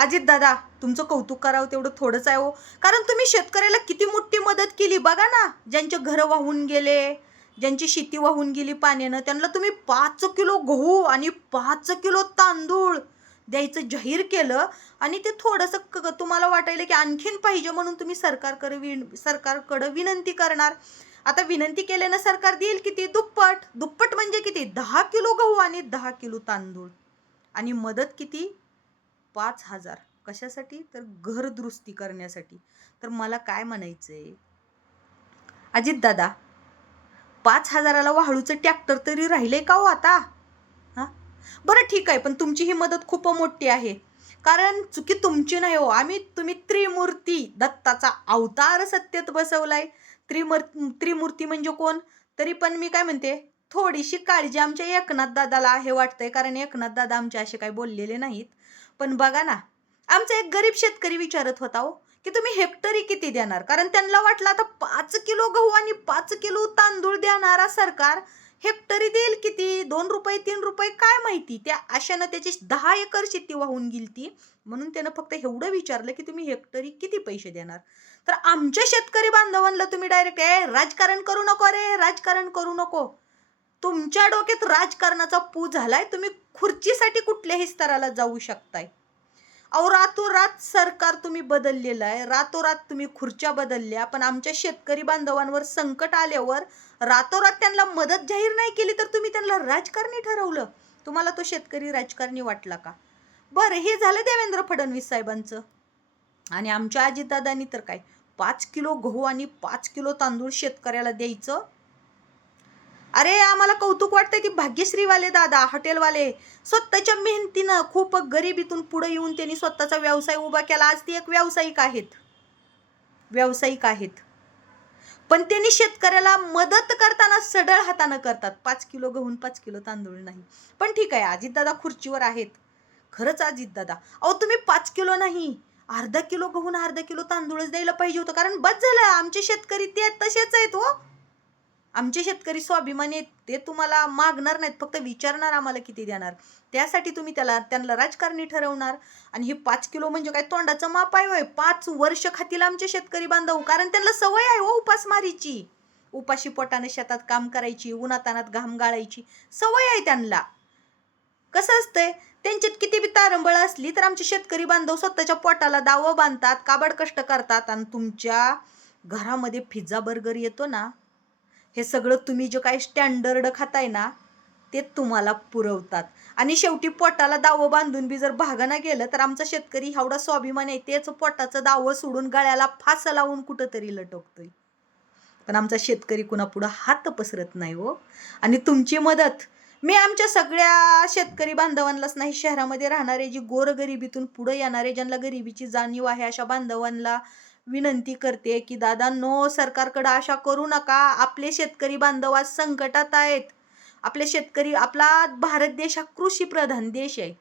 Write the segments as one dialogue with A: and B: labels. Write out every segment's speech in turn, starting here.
A: अजित दादा तुमचं कौतुक करावं तेवढं थोडंच आहे हो. कारण तुम्ही शेतकऱ्याला किती मोठी मदत केली बघा ना. ज्यांचे घरं वाहून गेले ज्यांची शेती वाहून गेली पाण्यानं त्यांना तुम्ही पाच किलो गहू आणि पाच किलो तांदूळ द्यायचं जाहीर केलं आणि ते थोडंसं क तुम्हाला वाटायला की आणखीन पाहिजे म्हणून तुम्ही सरकारकडे विन सरकारकडं विनंती करणार. आता विनंती केल्यानं सरकार देईल किती? दुप्पट. दुप्पट म्हणजे किती? दहा किलो गहू आणि दहा किलो तांदूळ. आणि मदत किती? पाच हजार. कशासाठी? तर घर दुरुस्ती करण्यासाठी. तर मला काय म्हणायचंय? अजित दादा पाच हजाराला वाळूचं ट्रॅक्टर तरी राहिले का हो आता? हां? बरं ठीक आहे पण तुमची ही मदत खूप मोठी आहे. कारण चुकी तुमची नाही हो. आम्ही तुम्ही त्रिमूर्ती दत्ताचा अवतार सत्यत बसवलाय. त्रिमूर् त्रिमूर्ती म्हणजे कोण? तरी पण मी काय म्हणते? थोडीशी काळजी आमच्या एकनाथ दादाला हे वाटतंय कारण एकनाथ दादा आमचे असे काही बोललेले नाहीत. पण बघा ना आमचा एक गरीब शेतकरी विचारत होता हो की तुम्ही हेक्टरी किती देणार? कारण त्यांना वाटलं आता पाच किलो गहू आणि पाच किलो तांदूळ देणारा सरकार हेक्टरी देईल किती? दोन रुपये तीन रुपये काय माहिती? त्या आशानं त्याची दहा एकर शेती वाहून गेली ती म्हणून त्यानं फक्त एवढं विचारलं की तुम्ही हेक्टरी किती पैसे देणार? तर आमच्या शेतकरी बांधवांना तुम्ही डायरेक्ट ए राजकारण करू नको रे राजकारण करू नको. तुमच्या डोक्यात राजकारणाचा पू झालाय तुम्ही खुर्चीसाठी कुठल्याही स्तराला जाऊ शकताय. अहो रातोरात सरकार तुम्ही बदललेलं आहे रातोरात तुम्ही खुर्च्या बदलल्या पण आमच्या शेतकरी बांधवांवर संकट आल्यावर रातोरात त्यांना मदत जाहीर नाही केली तर तुम्ही त्यांना राजकारणी ठरवलं. तुम्हाला तो शेतकरी राजकारणी वाटला का? बरं हे झालं देवेंद्र फडणवीस साहेबांचं. आणि आमच्या अजितदादांनी तर काय पाच किलो गहू आणि पाच किलो तांदूळ शेतकऱ्याला द्यायचं? अरे आम्हाला कौतुक वाटतंय की भाग्यश्रीवाले दादा हॉटेलवाले स्वतःच्या मेहनतीनं खूप गरिबीतून पुढे येऊन त्यांनी स्वतःचा व्यवसाय उभा केला. आज ती एक व्यावसायिक आहेत. व्यावसायिक आहेत. पण त्यांनी शेतकऱ्याला मदत करताना सडळ हातानं करतात. पाच किलो गहून पाच किलो तांदूळ नाही. पण ठीक आहे अजितदादा खुर्चीवर आहेत. खरंच अजितदादा. अहो तुम्ही पाच किलो नाही. अर्धा किलो गहून अर्धा किलो तांदूळच द्यायला पाहिजे होतं. कारण बस झालं. आमचे शेतकरी ते तसेच आहेत हो. आमचे शेतकरी स्वाभिमानी आहेत ते तुम्हाला मागणार नाहीत फक्त विचारणार आम्हाला किती देणार. त्यासाठी तुम्ही त्याला त्यांना राजकारणी ठरवणार. आणि हे पाच किलो म्हणजे काय तोंडाचं माप आहे होय. पाच वर्ष खातील आमचे शेतकरी बांधव कारण त्यांना सवय आहे हो उपासमारीची उपाशी पोटाने शेतात काम करायची उन्हातानात घाम गाळायची सवय आहे त्यांना. कसं असतंय? त्यांच्यात किती बी तारंबळ असली तर आमचे शेतकरी बांधव स्वतःच्या पोटाला दावं बांधतात काबड कष्ट करतात. आणि तुमच्या घरामध्ये पिझ्झा बर्गर येतो ना हे सगळं तुम्ही जे काही स्टँडर्ड खाताय ना ते तुम्हाला पुरवतात. आणि शेवटी पोटाला दावं बांधून बी जर भागाना गेलं तर आमचा शेतकरी एवढा स्वाभिमान आहे तेच पोटाचं दावं सोडून गळ्याला फास लावून कुठंतरी लटकतोय. पण आमचा शेतकरी कुणापुढं हात पसरत नाही हो. आणि तुमची मदत मी आमच्या सगळ्या शेतकरी बांधवांनाच नाही शहरामध्ये राहणारे जी गोरगरिबीतून पुढे येणारे ज्यांना गरिबीची जाणीव आहे अशा बांधवांना विनंती करते की दादा नो सरकारकडे आशा करू नका. आपले शेतकरी बांधव आज संकटात आहेत. आपले शेतकरी आपला भारत देश हा कृषी प्रधान देश आहे.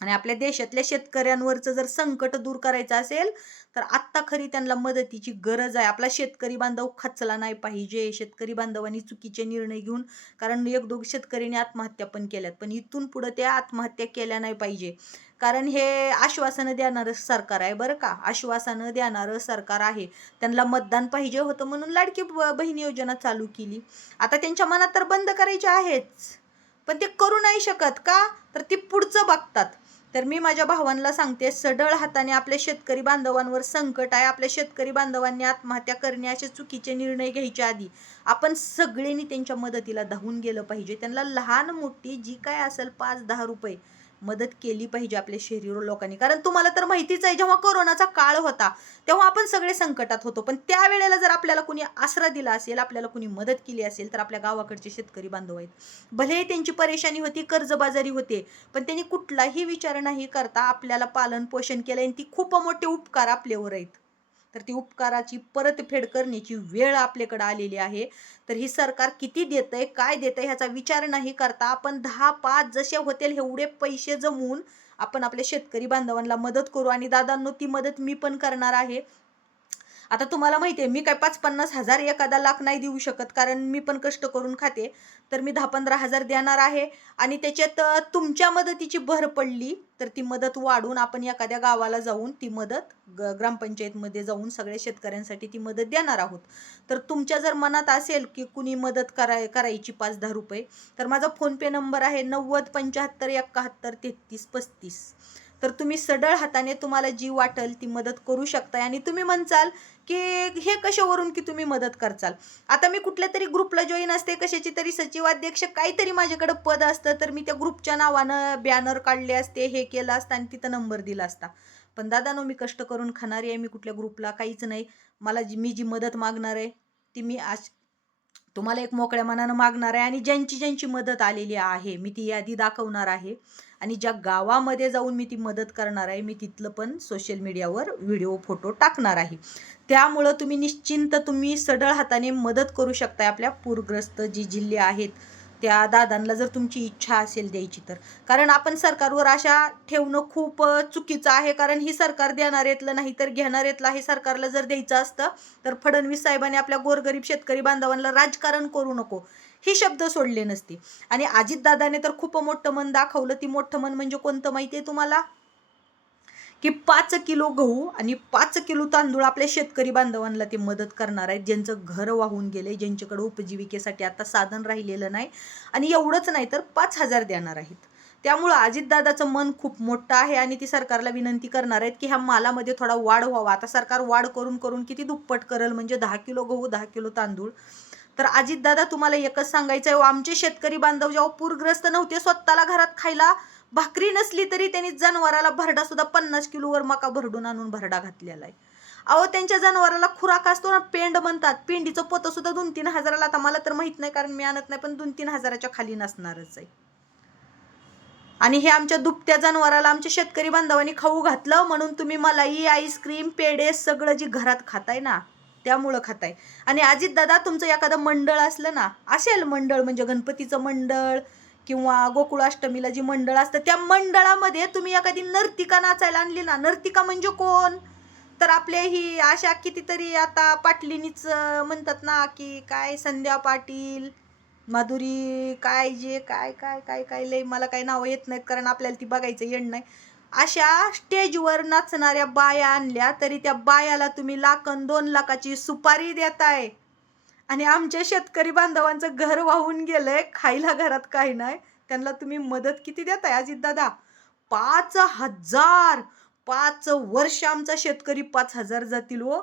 A: आणि आपल्या देशातल्या शेतकऱ्यांवरचं जर संकट दूर करायचं असेल तर आत्ता खरी त्यांना मदतीची गरज आहे. आपला शेतकरी बांधव खचला नाही पाहिजे. शेतकरी बांधवांनी चुकीचे निर्णय घेऊन कारण एक दोघ शेतकऱ्यांनी आत्महत्या पण केल्यात. पण इथून पुढं त्या आत्महत्या केल्या नाही पाहिजे. कारण हे आश्वासनं देणारं सरकार आहे बरं का. आश्वासनं देणारं सरकार आहे. त्यांना मतदान पाहिजे होतं म्हणून लाडकी ब- बहीण योजना चालू केली. आता त्यांच्या मनात तर बंद करायचे आहेच. पण ते करू नाही शकत का? तर ती पुढचं बघतात. तर मी माझ्या भावांना सांगते सढळ हाताने आपल्या शेतकरी बांधवांवर संकट आहे. आपल्या शेतकरी बांधवांनी आत्महत्या करणे असे चुकीचे निर्णय घ्यायच्या आधी आपण सगळ्यांनी त्यांच्या मदतीला धावून गेलं पाहिजे. त्यांना लहान मोठी जी काय असेल पाच दहा रुपये मदत केली पाहिजे आपल्या शरीर लोकांनी. कारण तुम्हाला तर माहितीच आहे जेव्हा कोरोनाचा काळ होता तेव्हा आपण सगळे संकटात होतो. पण त्यावेळेला जर आपल्याला कुणी आसरा दिला असेल आपल्याला कुणी मदत केली असेल तर आपल्या गावाकडचे शेतकरी बांधव आहेत. भलेही त्यांची परेशानी होती कर्जबाजारी होते पण त्यांनी कुठलाही विचार नाही करता आपल्याला पालन पोषण केलं आणि ती खूप मोठे उपकार आपल्यावर आहेत. तर ती उपकाराची परतफेड करण्याची वेळ आपल्याकडे आलेली आहे. तर ही सरकार किती देतंय काय देतंय ह्याचा विचार नाही करता आपण दहा पाच जसे होतील एवढे पैसे जमवून आपण आपल्या शेतकरी बांधवांना मदत करू. आणि दादांनो ती मदत मी पण करणार आहे. आता तुम्हाला माहिती आहे मी काय पाच पन्नास हजार एखादा लाख नाही देऊ शकत कारण मी पण कष्ट करून खाते. तर मी दहा पंधरा हजार देणार आहे. आणि त्याच्यात तुमच्या मदतीची भर पडली तर ती मदत वाढून आपण एखाद्या गावाला जाऊन ती मदत ग ग्रामपंचायतमध्ये जाऊन सगळ्या शेतकऱ्यांसाठी ती मदत देणार आहोत. तर तुमच्या जर मनात असेल की कुणी मदत कराय करायची पाच दहा रुपये तर माझा फोनपे नंबर आहे नव्वद पंच्याहत्तर एकाहत्तर तेहतीस पस्तीस. तर तुम्ही सडळ हाताने तुम्हाला जी वाटेल ती मदत करू शकताय. आणि तुम्ही म्हणचाल की हे कशावरून की तुम्ही मदत करचाल? आता मी कुठल्या तरी ग्रुपला जॉईन असते कशाची तरी सचिवाध्यक्ष काहीतरी माझ्याकडे पद असतं तर मी त्या ग्रुपच्या नावानं बॅनर काढले असते हे केलं असतं आणि तिथं नंबर दिला असता. पण दादानो मी कष्ट करून खाणारी आहे मी कुठल्या ग्रुपला काहीच नाही. मला जी मी जी मदत मागणार आहे ती मी आज तुम्हाला एक मोकळ्या मनानं मागणार आहे आणि ज्यांची ज्यांची मदत आलेली आहे मी ती यादी दाखवणार आहे. आणि ज्या गावामध्ये जाऊन मी ती मदत करणार आहे मी तिथलं पण सोशल मीडियावर व्हिडिओ फोटो टाकणार आहे. त्यामुळं तुम्ही निश्चिंत तुम्ही सडळ हाताने मदत करू शकताय आपल्या पूरग्रस्त जी जिल्हे आहेत त्या दादांना जर तुमची इच्छा असेल द्यायची तर. कारण आपण सरकारवर आशा ठेवणं खूप चुकीचं आहे. कारण ही सरकार देणारेतलं नाही तर घेणारेतलं हे सरकारला जर द्यायचं असतं तर फडणवीस साहेबांनी आपल्या गोरगरीब शेतकरी बांधवांना राजकारण करू नको. ही शब्द सोडले नसते. आणि अजितदादाने तर खूप मोठं मन दाखवलं. ती मोठं मन म्हणजे कोणतं माहिती आहे तुम्हाला? की पाच किलो गहू आणि पाच किलो तांदूळ आपल्या शेतकरी बांधवांना ते मदत करणार आहेत. ज्यांचं घर वाहून गेले ज्यांच्याकडे उपजीविकेसाठी आता साधन राहिलेलं नाही आणि एवढंच नाही तर पाच हजार देणार आहेत. त्यामुळं अजितदादाचं मन खूप मोठं आहे आणि ती सरकारला विनंती करणार आहेत की ह्या मालामध्ये थोडा वाढ व्हावा. आता सरकार वाढ करून करून किती दुप्पट करेल म्हणजे दहा किलो गहू दहा किलो तांदूळ. तर अजितदादा तुम्हाला एकच सांगायचं आहे हो, आमचे शेतकरी बांधव जेव्हा पूरग्रस्त नव्हते स्वतःला घरात खायला भाकरी नसली तरी त्यांनी जनावराला भरडा सुद्धा पन्नास किलोवर मका भरडून आणून भरडा घातलेला आहे. अहो त्यांच्या जनावराला खुराक असतो ना पेंड म्हणतात. पेंडीचं पोतं सुद्धा दोन तीन हजाराला आता मला तर माहीत नाही कारण मी आणत नाही पण दोन तीन हजाराच्या खाली नसणारच आहे. आणि हे आमच्या दुभत्या जनावराला आमच्या शेतकरी बांधवांनी खाऊ घातलं म्हणून तुम्ही मला ही आईस्क्रीम पेढे सगळं जी घरात खाताय ना त्यामुळं खाताय. आणि अजितदादा तुमचं एखादं मंडळ असलं ना असेल मंडळ म्हणजे गणपतीचं मंडळ किंवा गोकुळाष्टमीला जी मंडळ असतं त्या मंडळामध्ये तुम्ही एखादी नर्तिका नाचायला आणली ना नर्तिका म्हणजे कोण? तर आपले ही अशा कितीतरी आता पाटलीनीच म्हणतात ना की काय संध्या पाटील माधुरी काय जे काय काय काय काय लय मला काही नावं येत नाहीत कारण आपल्याला ती बघायचं येण नाही. अशा स्टेजवर नाचणाऱ्या बाया आणल्या तरी त्या बायाला तुम्ही लाखन दोन लाखाची सुपारी देताय. आणि आमच्या शेतकरी बांधवांचं घर वाहून गेलंय खायला घरात काही नाही. त्यांना तुम्ही मदत किती देताय अजितदादा पाच हजार! पाच वर्ष आमचा शेतकरी पाच हजार जातील हो.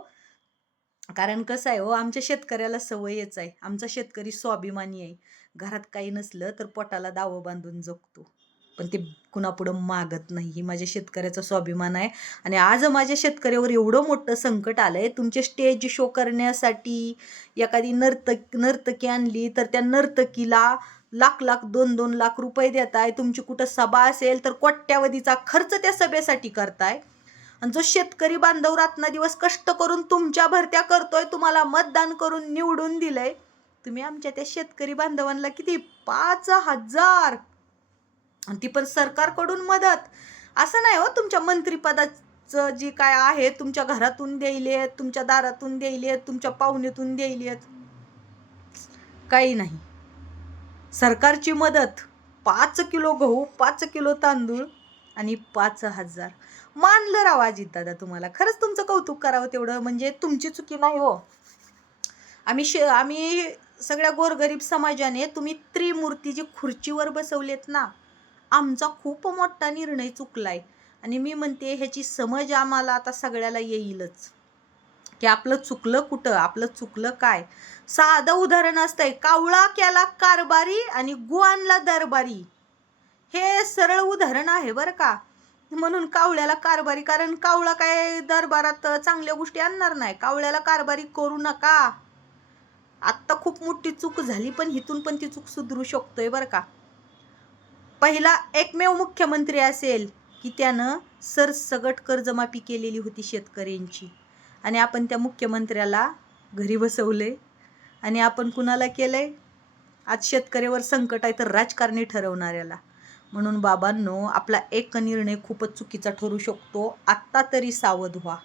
A: कारण कसं आहे हो आमच्या शेतकऱ्याला सवयच आहे. आमचा शेतकरी स्वाभिमानी आहे. घरात काही नसलं तर पोटाला दावं बांधून जगतो. पण ते कुणापुढं मागत नाही. ही माझ्या शेतकऱ्याचा स्वाभिमान आहे. आणि आज माझ्या शेतकऱ्यावर एवढं मोठं संकट आलं आहे तुमचे स्टेज शो करण्यासाठी एखादी नर्तक नर्तकी आणली तर त्या नर्तकीला लाख लाख दोन दोन लाख रुपये देताय. तुमची कुठं सभा असेल तर कोट्यावधीचा खर्च त्या सभेसाठी करताय. आणि जो शेतकरी बांधव दिवस कष्ट करून तुमच्या भरत्या करतोय तुम्हाला मतदान करून निवडून दिलंय. तुम्ही आमच्या त्या शेतकरी बांधवांना किती? पाच हजार आणि ती पण सरकारकडून मदत. असं नाही हो तुमच्या मंत्रीपदाचं जी काय आहे तुमच्या घरातून द्यायलेत तुमच्या दारातून द्यायलेत तुमच्या पाहुण्यातून द्यायली आहेत. काही नाही. सरकारची मदत पाच किलो गहू पाच किलो तांदूळ आणि पाच हजार. मानलं राव अजित दादा तुम्हाला. खरंच तुमचं कौतुक करावं तेवढं. म्हणजे तुमची चुकी नाही हो. आम्ही शे आम्ही सगळ्या गोरगरीब समाजाने तुम्ही त्रिमूर्ती जी खुर्चीवर बसवलेत ना आमचा खूप मोठा निर्णय चुकलाय. आणि मी म्हणते ह्याची समज आम्हाला आता सगळ्याला येईलच. की आपलं चुकलं कुठं? आपलं चुकलं काय? साधं उदाहरण असतंय कावळा केला कारबारी आणि गुआनला दरबारी. हे सरळ उदाहरण आहे बरं का. म्हणून कावळ्याला कारभारी कारण कावळा काय दरबारात चांगल्या गोष्टी आणणार नाही. कावळ्याला कारभारी करू नका. आत्ता खूप मोठी चूक झाली पण हिथून पण ती चूक सुधरू शकतोय बरं का. पहिला एकमेव मुख्यमंत्री असेल की त्यानं सरसगट कर्जमाफी केलेली होती शेतकऱ्यांची. आणि आपण त्या मुख्यमंत्र्याला घरी बसवले आणि आपण कुणाला केलंय? आज शेतकऱ्यावर संकट आहे तर राजकारणी ठरवणाऱ्याला. म्हणून बाबांनो आपला एक निर्णय खूपच चुकीचा ठरू शकतो. आत्ता तरी सावध व्हा.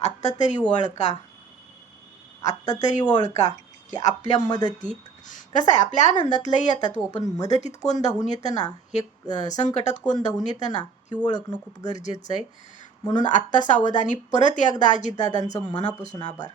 A: आत्ता तरी वळका. आत्ता तरी ओळखा की आपल्या मदतीत कसं आहे आपल्या आनंदात लई येतात हो पण मदतीत कोण धावून येतं ना? हे संकटात कोण धावून येतं ना? ही ओळखणं खूप गरजेचं आहे. म्हणून आत्ता सावध आणि परत एकदा अजितदादांचं मनापासून आभार.